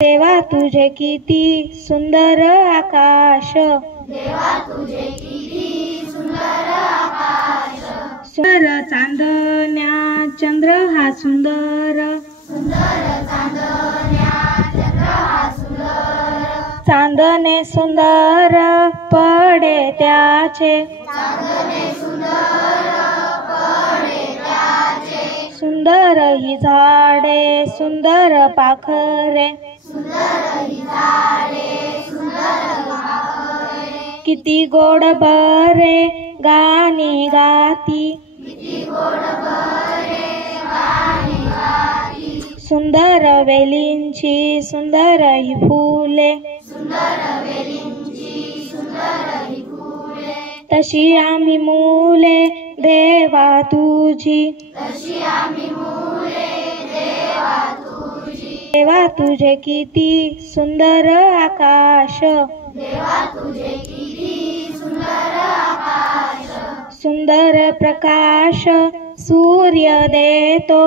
देवा तुझे किती सुंदर आकाश, सुंदर चांदण्या चंद्र हा सुंदर, चांदणे सुंदर पडे त्याचे, सुंदर ही झाडे सुंदर पाखरे, किती गोड बरे गाणी गाती, सुंदर वेलींची सुंदर ही फुले, तशी आम्ही मुले देवा तुझी, देवा तुझे किती सुंदर आकाश, सुंदर प्रकाश सूर्य देतो,